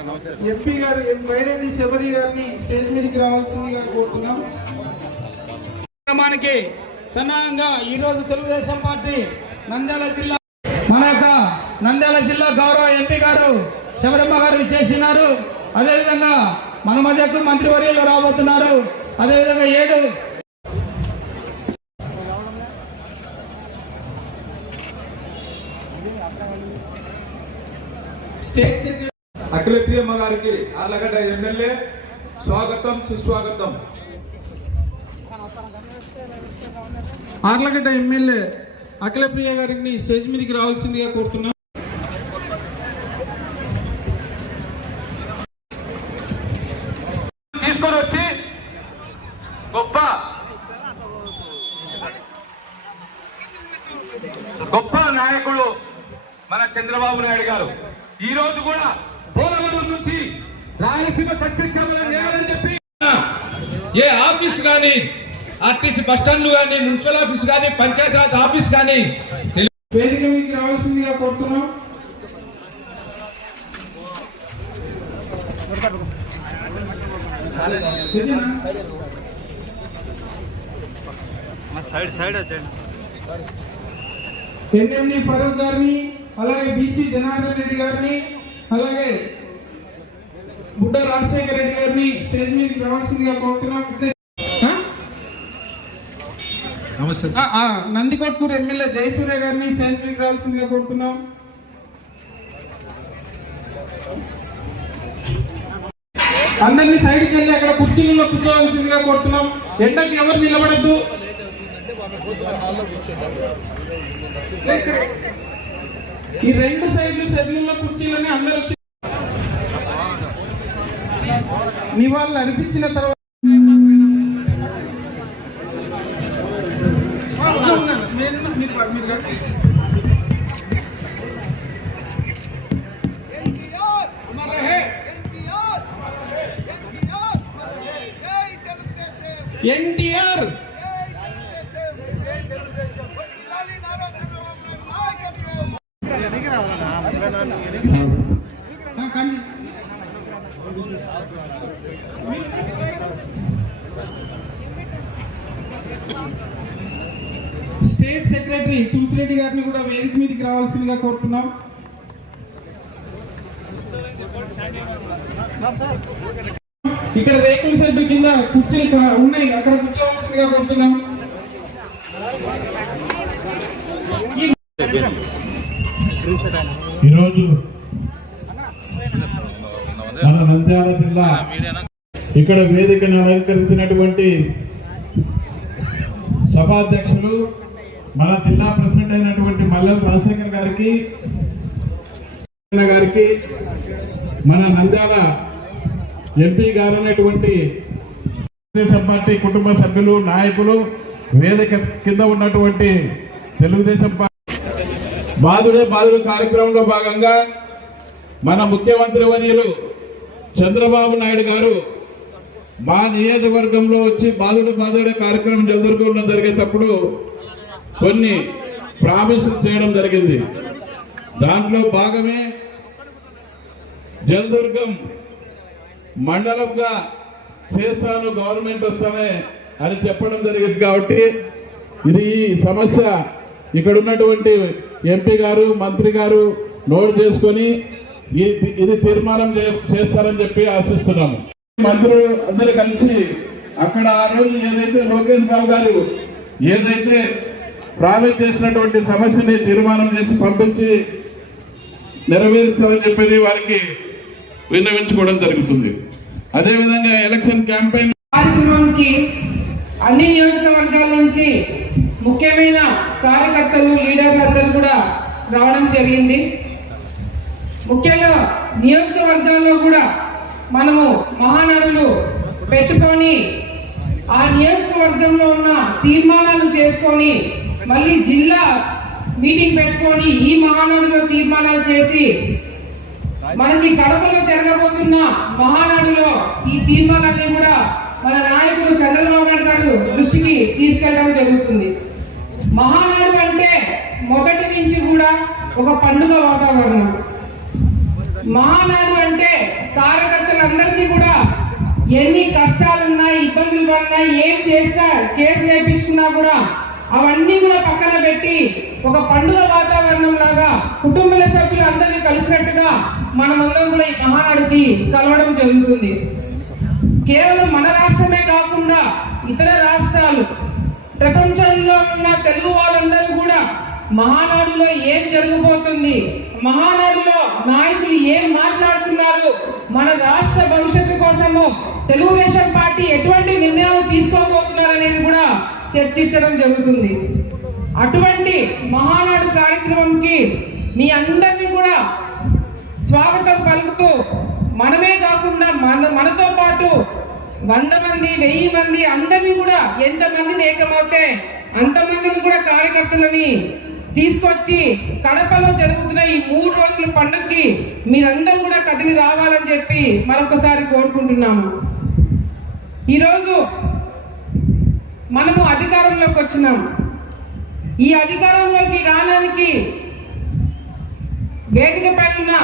MP గారు ఎం వైరెడ్డి శబరి గారిని stage మీదకి రావాల్సిందిగా కోరుతున్నాం. కార్యక్రమానికి సన్నాహంగా ఈ రోజు తెలుగుదేశం పార్టీ నంద్యాల జిల్లా మన యొక్క నంద్యాల జిల్లా గౌరవ ఎంపీ గారు శబరమ్మ గారు చేసినారు అదేవిధంగా మన మధ్యకు మంత్రివర్యులు రాబోతున్నారు. అదేవిధంగా ఏడు స్టేట్ సెక్రటరీ అఖిలప్రియమ్మ గారికి ఆర్లగడ్డ ఎమ్మెల్యే స్వాగతం సుస్వాగతం. ఆర్లగడ్డ ఎమ్మెల్యే అఖిలప్రియ గారిని స్టేజ్ మీదకి రావాల్సిందిగా కోరుతున్నాం. తీసుకొని వచ్చి గొప్ప గొప్ప నాయకుడు మన చంద్రబాబు నాయుడు గారు. ఈ రోజు కూడా పోలవరం నుంచి రాయలసీమ చేయాలని చెప్పి ఏ ఆఫీస్ కానీ ఆర్టీసీ బస్ స్టాండ్లు కానీ మున్సిపల్ ఆఫీస్ కానీ పంచాయతీరాజ్ ఆఫీస్ కానీ వేదిక మీదకి రావాల్సిందిగా కోరుతున్నాం? ఎన్ఎండి ఫరూక్ గారిని అలాగే బీసీ జనార్దన్ రెడ్డి గారిని అలాగే బుడ్డ రాజశేఖర రెడ్డి గారిని స్టేజ్ మీదకి రావాల్సిందిగా కోరుతున్నాం. ఆ, నందికొట్కూరు ఎమ్మెల్యే జయసూర్య గారిని స్టేజ్ మీదకి రావాల్సిందిగా కోరుతున్నాం. అందరినీ సైడ్కి వెళ్ళి అక్కడ కుర్చీలలో కూర్చోవలసిందిగా కోరుతున్నాం. ఎండకి ఎవరు నిలబడద్దు. ఈ రెండు సైడ్లు సెడ్లలో కుర్చీలని అందరూ నివాళులు అర్పించిన తర్వాత. ఎన్టీఆర్ స్టేట్ సెక్రటరీ తులసిరెడ్డి గారిని కూడా వేదిక మీదకి రావాల్సిందిగా కోరుతున్నాం. ఇక్కడ రేకుల షెడ్ కింద కుర్చీలు ఉన్నాయి. అక్కడ కూర్చోవలసిందిగా కోరుతున్నాం. ఈరోజు మన నంద్యాల జిల్లా ఇక్కడ వేదికను అలంకరించినటువంటి సభాధ్యక్షులు మన జిల్లా ప్రెసిడెంట్ అయినటువంటి మల్లెల రాజశేఖర్ గారికి గారికి మన నంద్యాల ఎంపీ గారు అనేటువంటి తెలుగుదేశం పార్టీ కుటుంబ సభ్యులు నాయకులు వేదిక కింద ఉన్నటువంటి తెలుగుదేశం పార్టీ బాధుడే బాధుడు కార్యక్రమంలో భాగంగా మన ముఖ్యమంత్రి వర్యులు చంద్రబాబు నాయుడు గారు మా నియోజకవర్గంలో వచ్చి బాధుడు బాధుడే కార్యక్రమం జరుగుకోవడం జరిగేటప్పుడు కొన్ని ప్రామిసులు చేయడం జరిగింది. దాంట్లో భాగమే జలదుర్గం మండలంగా చేస్తాను గవర్నమెంట్ వస్తానే అని చెప్పడం జరిగింది కాబట్టి ఇది ఈ సమస్య. ఇక్కడ ఉన్నటువంటి ఎంపీ గారు మంత్రి గారు నోట్ చేసుకొని ఇది తీర్మానం చే- చేస్తారని చెప్పి ఆశిస్తున్నాము. మంత్రులు అందరూ కలిసి అక్కడ ఆ రోజు ఏదైతే లోకేష్ బాబు గారు ఏదైతే ప్రామిస్ చేసినటువంటి సమస్యని తీర్మానం చేసి పంపించి నెరవేరుస్తారని చెప్పి వారికి విన్నవించుకోవడం జరుగుతుంది. అదేవిధంగా ఎలక్షన్ క్యాంపెయిన్ కార్యక్రమానికి అన్ని నియోజకవర్గాల నుంచి ముఖ్యమైన కార్యకర్తలు లీడర్లు అందరూ కూడా రావడం జరిగింది. ముఖ్యంగా నియోజకవర్గాల్లో కూడా మనము మహానరులు పెట్టుకొని ఆ నియోజకవర్గంలో ఉన్న తీర్మానాలు చేసుకొని మళ్ళీ జిల్లా మీటింగ్ పెట్టుకొని ఈ మహానడులో తీర్మానాలు చేసి మనకి కడపలో జరగబోతున్న మహానాడులో ఈ తీర్మానాన్ని కూడా మన నాయకుడు చంద్రబాబు నాయుడు గారు దృష్టికి తీసుకెళ్ళడం జరుగుతుంది. మహానాడు అంటే మొదటి నుంచి కూడా ఒక పండుగ వాతావరణం. మహానాడు అంటే కార్యకర్తలందరినీ కూడా ఎన్ని కష్టాలున్నా ఇబ్బందులు పడినా ఏం చేసినా కేసు వేయించుకున్నా కూడా అవన్నీ కూడా పక్కన పెట్టి ఒక పండుగ వాతావరణం లాగా కుటుంబ సభ్యులు అందరినీ కలిసినట్టుగా మనమందరం కూడా ఈ మహానాడుకి కలవడం జరుగుతుంది. కేవలం మన రాష్ట్రమే కాకుండా ఇతర రాష్ట్రాలు ప్రపంచంలో ఉన్న తెలుగు వాళ్ళందరూ కూడా మహానాడులో ఏం జరగబోతుంది? మహానాడులో నాయకులు ఏం మాట్లాడుతున్నారు? మన రాష్ట్ర భవిష్యత్తు కోసము తెలుగుదేశం పార్టీ ఎటువంటి నిర్ణయాలు తీసుకోబోతున్నారు అనేది కూడా చర్చించడం జరుగుతుంది. అటువంటి మహానాడు కార్యక్రమంకి మీ అందరినీ కూడా స్వాగతం పలుకుతూ మనమే కాకుండా మన మనతో పాటు వంద మంది వెయ్యి మంది అందరినీ కూడా ఎంతమందిని ఏకమవుతే అంతమందిని కూడా కార్యకర్తలని తీసుకొచ్చి కడపలో జరుగుతున్న ఈ మూడు రోజుల పండుగకి మీరందరూ కూడా కదిలి రావాలని చెప్పి మరొకసారి కోరుకుంటున్నాము. ఈరోజు మనము అధికారంలోకి వచ్చినాం. ఈ అధికారంలోకి రావడానికి వేదిక పైన ఉన్న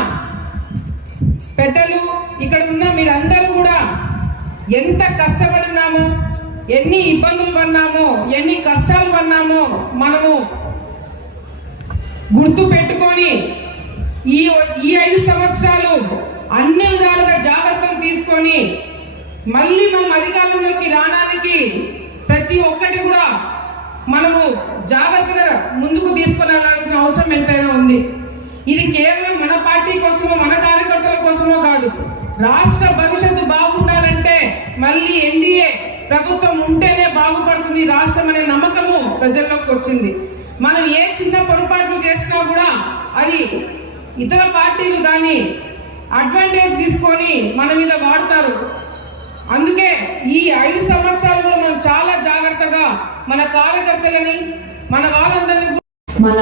పెద్దలు ఇక్కడ ఉన్న మీరందరూ కూడా ఎంత కష్టపడినామో ఎన్ని ఇబ్బందులు పడినామో ఎన్ని కష్టాలు పడినామో మనము గుర్తు పెట్టుకొని ఈ ఈ ఐదు సంవత్సరాలు అన్ని విధాలుగా జాగ్రత్తలు తీసుకొని మళ్ళీ మనం అధికారంలోకి రావడానికి ప్రతి ఒక్కటి కూడా మనము జాగ్రత్తగా ముందుకు తీసుకొని వెళ్ళాల్సిన అవసరం ఎంతైనా ఉంది. ఇది కేవలం మన పార్టీ కోసమో మన కార్యకర్తల కోసమో కాదు. రాష్ట్ర భవిష్యత్తు బాగుండాలంటే మళ్ళీ ఎన్డీఏ ప్రభుత్వం ఉంటేనే బాగుపడుతుంది రాష్ట్రం అనే నమ్మకము ప్రజల్లోకి వచ్చింది. మనం ఏ చిన్న పొరపాట్లు చేసినా కూడా అది ఇతర పార్టీలు దాన్ని అడ్వాంటేజ్ తీసుకొని మన మీద వాడతారు. అందుకే ఈ ఐదు సంవత్సరాలు కూడా మనం చాలా జాగ్రత్తగా మన కార్యకర్తలని మన వాళ్ళందరినీ మన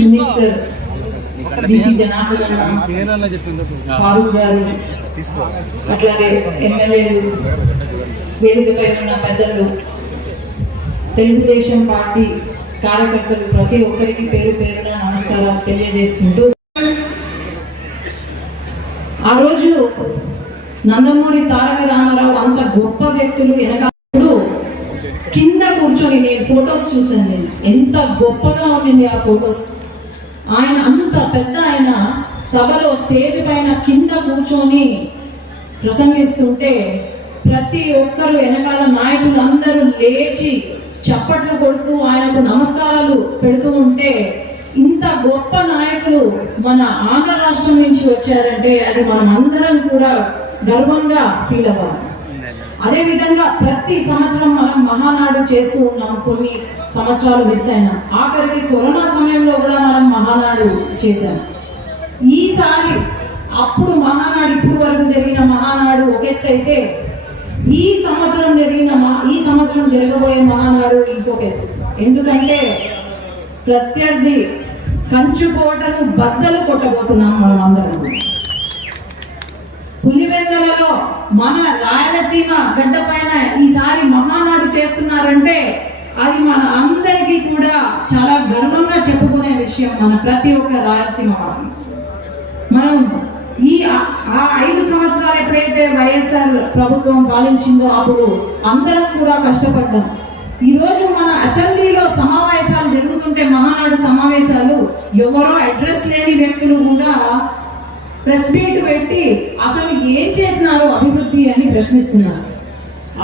మినిస్టర్ బీసీ జనార్దన్ ఫారూక్ గారు అట్లాగే ఎమ్మెల్యేలు వేదికపై ఉన్న పెద్దలు తెలుగుదేశం పార్టీ కార్యకర్తలు ప్రతి ఒక్కరికి పేరు పేరున నమస్కారాలు తెలియజేసుకుంటూ. ఆ రోజు నందమూరి తారక రామారావు అంత గొప్ప వ్యక్తులు వెనకాడు కింద కూర్చొని నేను ఫొటోస్ చూసాను నేను. ఎంత గొప్పగా ఉంది ఆ ఫొటోస్. ఆయన అంత పెద్ద ఆయన సభలో స్టేజ్ పైన కింద కూర్చొని ప్రసంగిస్తుంటే ప్రతి ఒక్కరు వెనకాల నాయకులు అందరూ లేచి చప్పట్లు కొడుతూ ఆయనకు నమస్కారాలు పెడుతూ ఉంటే ఇంత గొప్ప నాయకులు మన ఆంధ్ర రాష్ట్రం నుంచి వచ్చారంటే అది మనం అందరం కూడా గర్వంగా ఫీల్ అవ్వాలి. అదే విధంగా ప్రతి సంవత్సరం మనం మహానాడు చేస్తూ ఉన్నాం. కొన్ని సంవత్సరాలు మిస్ అయినా. ఆఖరికి కరోనా సమయంలో కూడా మనం మహానాడు చేశాం. ఈసారి అప్పుడు మహానాడు ఇప్పుడు వరకు జరిగిన మహానాడు ఒక అయితే ఈ సంవత్సరం జరిగిన మా- ఈ సంవత్సరం జరగబోయే మహానాడు ఇంకొక ఎత్తు. ఎందుకంటే ప్రత్యర్థి కంచుకోటను బద్దలు కొట్టబోతున్నాం మనం అందరం మన రాయలసీమ గడ్డ పైన ఈసారి మహానాడు చేస్తున్నారంటే అది మన అందరికీ కూడా చాలా గర్వంగా చెప్పుకునే విషయం మన ప్రతి ఒక్క రాయలసీమ వాసం మనం ఈ ఆ- ఐదు సంవత్సరాలు ఎప్పుడైతే వైఎస్ఆర్ ప్రభుత్వం పాలించిందో అప్పుడు అందరం కూడా కష్టపడ్డాం. ఈరోజు మన అసెంబ్లీలో సమావేశాలు జరుగుతుంటే మహానాడు సమావేశాలు ఎవరో అడ్రస్ లేని వ్యక్తులు కూడా ప్రెస్ మీట్ పెట్టి అసలు ఏం చేసినారు అభివృద్ధి అని ప్రశ్నిస్తున్నారు.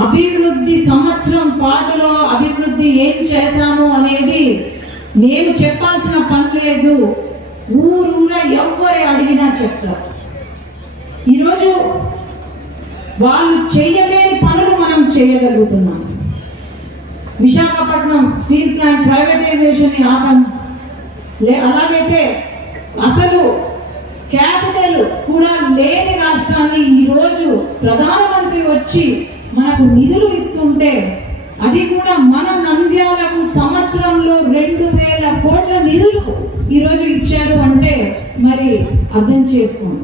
అభివృద్ధి సంవత్సరం పాటులో అభివృద్ధి ఏం చేశాము అనేది మేము చెప్పాల్సిన పని లేదు. ఊరూర ఎవరే అడిగినా చెప్తారు. ఈరోజు వాళ్ళు చేయలేని పనులు మనం చేయగలుగుతున్నాం. విశాఖపట్నం స్టీల్ ప్లాంట్ ప్రైవేటైజేషన్ ఆపం. లే అలాగైతే అసలు క్యాపిటల్ కూడా లేని రాష్ట్రాన్ని ఈరోజు ప్రధానమంత్రి వచ్చి మనకు నిధులు ఇస్తుంటే అది కూడా మన నంద్యాలకు సంవత్సరంలో రెండు వేల కోట్ల నిధులు ఈరోజు ఇచ్చారు అంటే మరి అర్థం చేసుకోండి.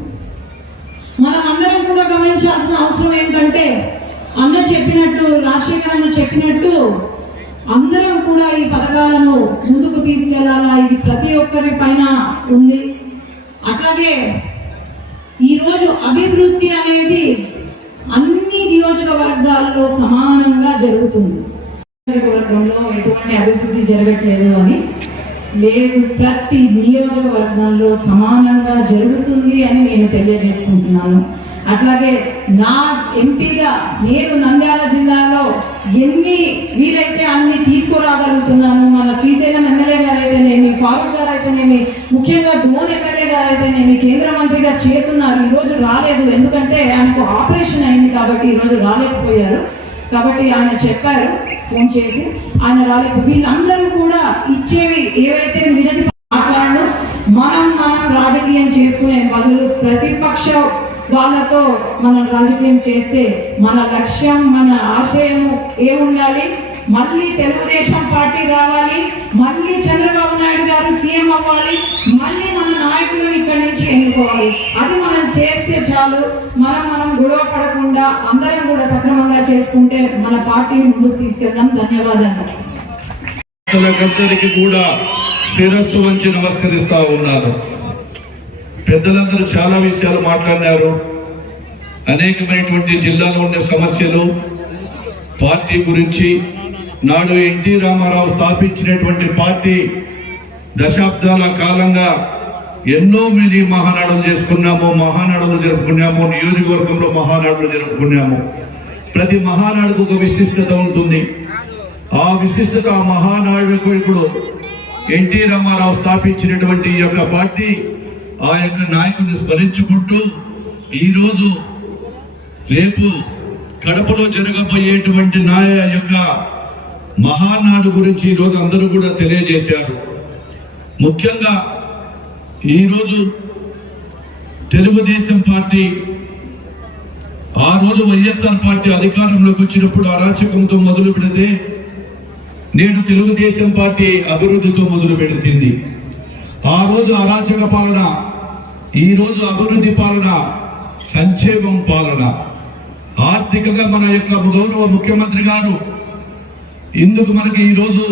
మనం అందరం కూడా గమనించాల్సిన అవసరం ఏంటంటే అన్న చెప్పినట్టు రాజశేఖర్ అన్న చెప్పినట్టు అందరం కూడా ఈ పథకాలను ముందుకు తీసుకెళ్ళాలా? ఇది ప్రతి ఒక్కరి పైన ఉంది. అట్లాగే ఈరోజు అభివృద్ధి అనేది అన్ని నియోజకవర్గాల్లో సమానంగా జరుగుతుంది. నియోజకవర్గంలో ఎటువంటి అభివృద్ధి జరగట్లేదు అని లేదు ప్రతి నియోజకవర్గంలో సమానంగా జరుగుతుంది అని నేను తెలియజేసుకుంటున్నాను. అట్లాగే నా ఎంపీగా నేను నంద్యాల జిల్లాలో ఎన్ని వీలైతే అన్ని తీసుకురాగలుగుతున్నాను. మన శ్రీశైలం ఎమ్మెల్యే గారు అయితేనేమి ఫారూక్ గారు అయితేనేమి ముఖ్యంగా ధోన్ ఎమ్మెల్యే గారు అయితేనేమి కేంద్ర మంత్రిగా చేస్తున్నారు. ఈ రోజు రాలేదు. ఎందుకంటే ఆయనకు ఆపరేషన్ అయింది కాబట్టి ఈరోజు రాలేకపోయారు. కాబట్టి ఆయన చెప్పారు ఫోన్ చేసి ఆయన రాలేదు వీళ్ళందరూ కూడా ఇచ్చేవి ఏవైతే వినది మాట్లాడు మనం మనం రాజకీయం చేసుకునే బదులు ప్రతిపక్ష వాళ్ళతో మనం రాజకీయం చేస్తే మన లక్ష్యం మన ఆశయం ఏముండాలి? మళ్ళీ తెలుగుదేశం పార్టీ రావాలి మళ్ళీ చంద్రబాబు నాయుడు గారు సీఎం అవ్వాలి మళ్ళీ మన నాయకులను ఇక్కడి నుంచి ఎన్నుకోవాలి. అది మనం చేస్తే చాలు. మనం మనం గొడవ పడకుండా అందరం కూడా సక్రమంగా చేసుకుంటే మన పార్టీని ముందుకు తీసుకెళ్దాం. ధన్యవాదాలు. కూడా శిరస్సు వంచి నమస్కరిస్తా ఉన్నారు పెద్దలందరూ చాలా విషయాలు మాట్లాడినారు. అనేకమైనటువంటి జిల్లాలో ఉండే సమస్యలు పార్టీ గురించి నాడు ఎన్టీ రామారావు స్థాపించినటువంటి పార్టీ దశాబ్దాల కాలంగా ఎన్నో మినీ మహానాడులు చేసుకున్నాము మహానాడులు జరుపుకున్నాము నియోజకవర్గంలో మహానాడులు జరుపుకున్నాము. ప్రతి మహానాడుకు ఒక విశిష్టత ఉంటుంది. ఆ విశిష్టత ఆ ఇప్పుడు ఎన్టీ రామారావు స్థాపించినటువంటి ఈ యొక్క పార్టీ ఆ యొక్క నాయకుడిని స్మరించుకుంటూ ఈరోజు రేపు కడపలో జరగబోయేటువంటి నాయ యొక్క మహానాడు గురించి ఈరోజు అందరూ కూడా తెలియజేశారు. ముఖ్యంగా ఈరోజు తెలుగుదేశం పార్టీ ఆ రోజు వైఎస్ఆర్ పార్టీ అధికారంలోకి వచ్చినప్పుడు అరాచకంతో మొదలు పెడితే నేడు తెలుగుదేశం పార్టీ అభివృద్ధితో మొదలు పెడుతుంది. ఆ రోజు అరాచక పాలన ఈ రోజు అభివృద్ధి పాలన సంక్షేమం పాలన. ఆర్థికంగా మన యొక్క గౌరవ ముఖ్యమంత్రి గారు ఇందుకు మనకి ఈ రోజు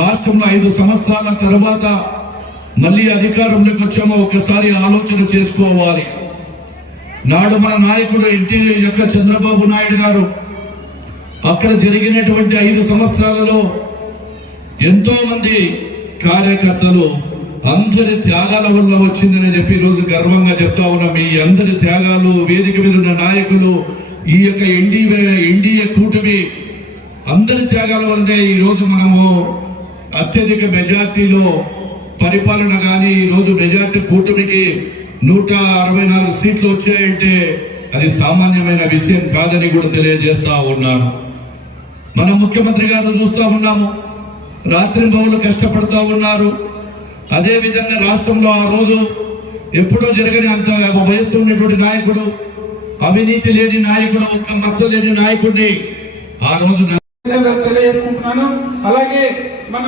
రాష్ట్రంలో ఐదు సంవత్సరాల తర్వాత మళ్ళీ అధికారంలోకి వచ్చామో ఒకసారి ఆలోచన చేసుకోవాలి. నాడు మన నాయకుడు ఎన్టీ యొక్క చంద్రబాబు నాయుడు గారు అక్కడ జరిగినటువంటి ఐదు సంవత్సరాలలో ఎంతో మంది కార్యకర్తలు అందరి త్యాగాల వల్ల వచ్చిందని చెప్పి ఈరోజు గర్వంగా చెప్తా ఉన్నాం. ఈ అందరి త్యాగాలు వేదిక మీద ఉన్న నాయకులు ఈ యొక్క ఎన్డీఏ ఎన్డీఏ కూటమి అందరి త్యాగాల వల్లనే ఈ రోజు మనము అత్యధిక మెజార్టీలో పరిపాలన కానీ ఈరోజు మెజార్టీ కూటమికి నూట అరవై నాలుగు సీట్లు వచ్చాయంటే అది సామాన్యమైన విషయం కాదని కూడా తెలియజేస్తా ఉన్నాను. మన ముఖ్యమంత్రి గారు చూస్తా ఉన్నాము. రాత్రి బహుళ కష్టపడతా ఉన్నారు. అదే విధంగా రాష్ట్రంలో ఆ రోజు ఎప్పుడూ జరగని అంత వయస్సు ఉన్నటువంటి నాయకుడు అవినీతి లేని నాయకుడు ఒక్క మచ్చ లేని నాయకుడిని ఆ రోజు తెలియజేసుకుంటున్నాను. అలాగే మన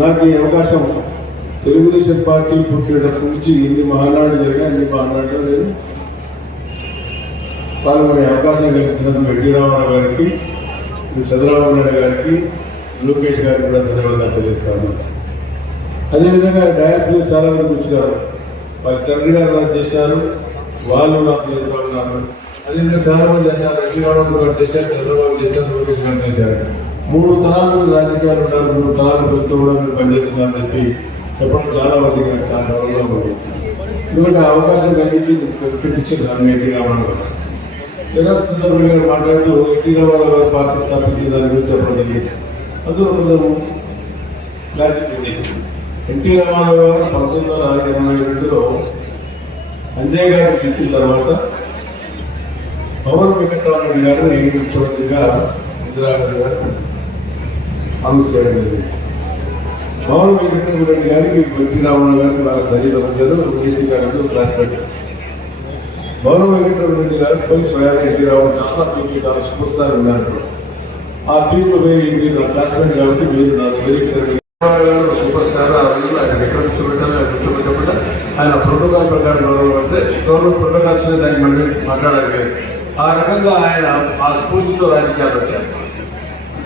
నాకు ఈ అవకాశం తెలుగుదేశం పార్టీ పుట్టినప్పటి నుంచి ఎన్ని మహానాడు జరిగా ఎన్ని మహానాడు నేను పాల్గొనే అవకాశం కల్పించినందుకు ఎన్టీ రామారావు గారికి చంద్రబాబు నాయుడు గారికి లోకేష్ గారికి కూడా ధన్యవాదాలు తెలియస్తాను అదేవిధంగా డయాస్లో చాలా మంది వచ్చారు వాళ్ళ తండ్రి గారు నాకు చేశారు. వాళ్ళు నాకు చేస్తూ ఉన్నారు. అదేవిధంగా చాలా మంది అన్నారు ఎన్టీ గారు చేశారు చంద్రబాబు చేశారు లోకేష్ గారు చేశారు. మూడు తరాలు రాజకీయాలు ఉన్నారు మూడు తరాలు ప్రభుత్వం కూడా మేము పనిచేస్తున్నారని చెప్పి చెప్పడం చాలా మందికి నాకు చాలా గౌరవంగా ఉంది. ఎందుకంటే అవకాశం కలిగించి పెట్టించారు నన్ను ఎన్టీ రామారావు గారు జగన్ సుందరరావు గారు మాట్లాడుతూ ఎన్టీ రామారావు గారు పార్టీ స్థాపించిన దాని గురించి చెప్పడం జరిగింది. అందులో కొంచెం లాజిక్ ఉంది ఎన్టీ రామారావు గారు పంతొమ్మిది వందల ఎనభై రెండులో అంజయ్ గారు పిలిచిన తర్వాత పవన్ వెంకటరామరెడ్డి గారు ముఖ్యమంత్రిగా ఇందిరాగాంధీ గారు అనౌన్స్ చేయడం జరిగింది. పవన్ వెంకటరామరెడ్డి గారికి ఎన్టీ రామారావు గారికి బాగా సరిగ్గా ఉంటారు కేసీ గారు క్లాస్ పెట్టారు పవన్ వెంకటరామరెడ్డి గారు పోయి స్వయాన్ని ఎన్టీ రామారావు చాలా పీపుల్ చాలా సూపర్ స్టార్ ఉన్నారు. ఆ పీపుల్ పోయి మీరు నా క్లాస్మేట్ కాబట్టి మీరు నా స్వైరిక్ సర్వీ సూపర్ స్టార్ ఆయన ఎక్కడ కూర్చోబెట్టాలి ఆయన కూర్చోబెట్టకుండా ఆయన ప్రోటోకాల్ ప్రకారం గౌరవపడితే గవర్నమెంట్ ప్రోటోకాల్స్ మీద దాన్ని మళ్ళీ మాట్లాడాలి. ఆ రకంగా ఆయన ఆ స్ఫూర్తితో రాజకీయాలు వచ్చారు.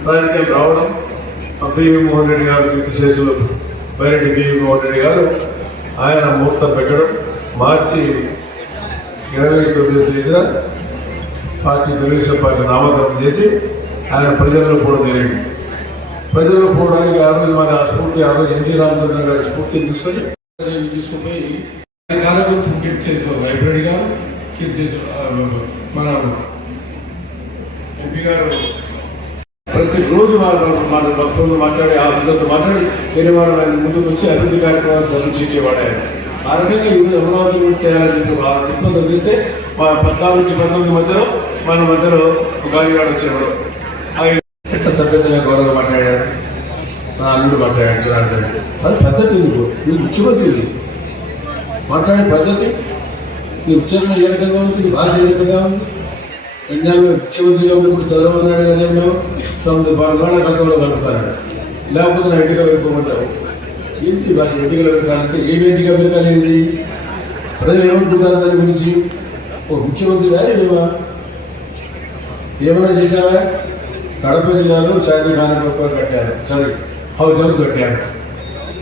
రాజకీయాలు రావడం పివి మోహన్ రెడ్డి గారు కీర్తిశేషులు వైరెడ్డి పివి మోహన్ రెడ్డి గారు ఆయన ముహూర్తం పెట్టడం మార్చి ఇరవై తొమ్మిది తేదీన పార్టీ తెలుగుదేశం పార్టీ నామకరణం చేసి ఆయన ప్రజల్లో కూడా జరిగింది. ప్రజల్లో పోవడానికి ఆ రోజు ఆ స్ఫూర్తి ఆ రోజు ఎన్టీ రామచంద్ర గారి స్ఫూర్తిని తీసుకొని తీసుకుపోయి కార్యక్రమం కీర్తి చేసిన లైబ్రరీ గారు కీర్తి చేసిన మన ఎంపీ గారు. ప్రతిరోజు వాళ్ళు మన భక్తులతో మాట్లాడి ఆ ప్రజలతో మాట్లాడి శనివారం ఆయన ముందుకు వచ్చి అభివృద్ధి కార్యక్రమాలు సమీక్షించేవాడు ఆయన. ఆ రకంగా ఈరోజు అమరావతి కూడా చేయాలని చెప్పి వాళ్ళ ఇబ్బంది అందిస్తే పద్నాలుగు నుంచి పంతొమ్మిది మధ్యలో మన మధ్యలో ఒక గాలివాడు వచ్చేవాడు. సభ్యతగా గౌరవ మాట్లాడారు. నా అల్లుడు మాట్లాడాడు అది పద్ధతి నువ్వు నువ్వు ముఖ్యమంత్రి మాట్లాడే పద్ధతి నీ ఉచ్చారణ ఏ రకంగా ఉంది నీ భాష ఏ రకంగా ఉంది? ఎన్నిసార్లు ముఖ్యమంత్రిగా ఉన్నప్పుడు చంద్రబాబు నాయుడు గారు ఏమో సముద్ర బాగా కథలో కలుపుతాడు లేకపోతే నా ఇంటిగా వెళ్ళిపోమంటావు ఏంటి భాష ఇంటిగా వెళ్ళాలంటే ఏమి ఇంటిగా వెళ్ళాలి ప్రజలు ఏమనుకుంటారు దాని గురించి? ఓ ముఖ్యమంత్రి గారు ఏమా ఏమైనా చేశావా? కడప జిల్లాలో శాంతి రూపాయలు కట్టారు. సారీ హౌస్ హౌస్ కట్టారు.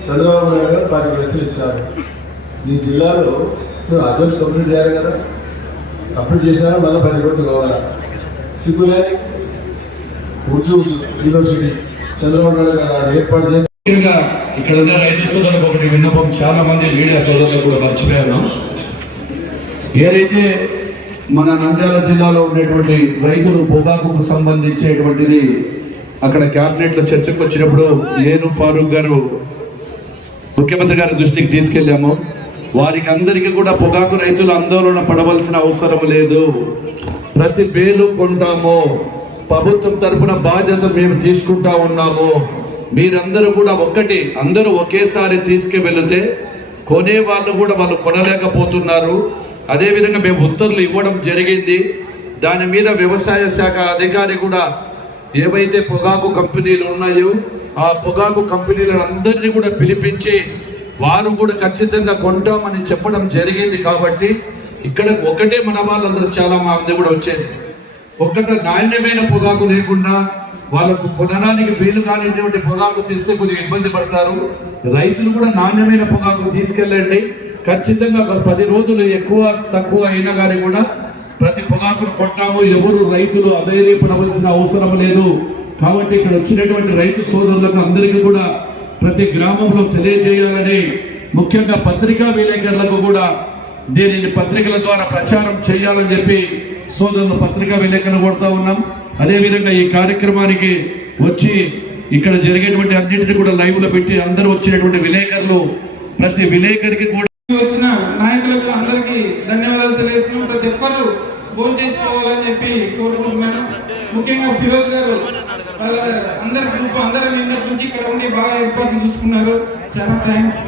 చంద్రబాబు నాయుడు గారు పార్టీ లక్షలు ఇచ్చారు. నీ జిల్లాలో నువ్వు అడ్రస్ కంప్లీట్ చేయాలి కదా. కంప్లీట్ చేసినా మళ్ళీ పది కోట్లు కావాలా? సిగ్గులే ఉర్దూ యూనివర్సిటీ. చంద్రబాబు నాయుడు గారు అది ఏర్పాటు చేసి ఇక్కడ ఉన్న రైతు సోదరులకు ఒకటి విన్నపం. చాలా మంది మీడియా సోదరులకు కూడా మర్చిపోయాను ఏదైతే మన నంద్యాల జిల్లాలో ఉండేటువంటి రైతులు పొగాకుకు సంబంధించేటువంటిది అక్కడ క్యాబినెట్లో చర్చకు వచ్చినప్పుడు నేను ఫారూక్ గారు ముఖ్యమంత్రి గారి దృష్టికి తీసుకెళ్ళాము. వారికి అందరికీ కూడా పొగాకు రైతులు ఆందోళన పడవలసిన అవసరం లేదు. ప్రతి బేలు కొంటాము. ప్రభుత్వం తరపున బాధ్యత మేము తీసుకుంటా ఉన్నాము. మీరందరూ కూడా ఒక్కటి అందరూ ఒకేసారి తీసుకువెళితే కొనే వాళ్ళు కూడా వాళ్ళు కొనలేకపోతున్నారు. అదేవిధంగా మేము ఉత్తర్వులు ఇవ్వడం జరిగింది. దాని మీద వ్యవసాయ శాఖ అధికారి కూడా ఏవైతే పొగాకు కంపెనీలు ఉన్నాయో ఆ పొగాకు కంపెనీలందరినీ కూడా పిలిపించి వారు కూడా ఖచ్చితంగా కొంటామని చెప్పడం జరిగింది కాబట్టి ఇక్కడ ఒకటే మన వాళ్ళందరూ చాలా మంది కూడా వచ్చేది. ఒక్కట నాణ్యమైన పొగాకు లేకుండా వాళ్ళకు కొనడానికి వీలు కానిటువంటి పొగాకు తీస్తే కొద్దిగా ఇబ్బంది పడతారు. రైతులు కూడా నాణ్యమైన పొగాకు తీసుకెళ్ళండి. ఖచ్చితంగా పది రోజులు ఎక్కువ తక్కువ అయినా కానీ కూడా ప్రతి పొగాకును కొట్టాము. ఎవరు రైతులు అధైర్యపడవలసిన అవసరం లేదు. కాబట్టి ఇక్కడ వచ్చినటువంటి రైతు సోదరులకు అందరికీ కూడా ప్రతి గ్రామంలో తెలియజేయాలని ముఖ్యంగా పత్రికా విలేకరులకు కూడా దీనిని పత్రికల ద్వారా ప్రచారం చేయాలని చెప్పి సోదరులు పత్రికా విలేకరులు కొడతా ఉన్నాం. అదేవిధంగా ఈ కార్యక్రమానికి వచ్చి ఇక్కడ జరిగేటువంటి అన్నింటినీ కూడా లైవ్లో పెట్టి అందరూ వచ్చినటువంటి విలేకరులు ప్రతి విలేకరికి కూడా వచ్చిన నాయకులకు అందరికీ ధన్యవాదాలు తెలియజేస్తున్నాం. ప్రతి ఒక్కరు భోజనం చేసుకోవాలని చెప్పి కోరుకుంటున్నాను. ముఖ్యంగా ఫిరోజ్ గారు వాళ్ళ అందరి గ్రూప్ అందరి నిన్నటి నుంచి ఇక్కడ ఉండి బాగా ఏర్పాట్లు చూసుకున్నారు. చాలా థ్యాంక్స్.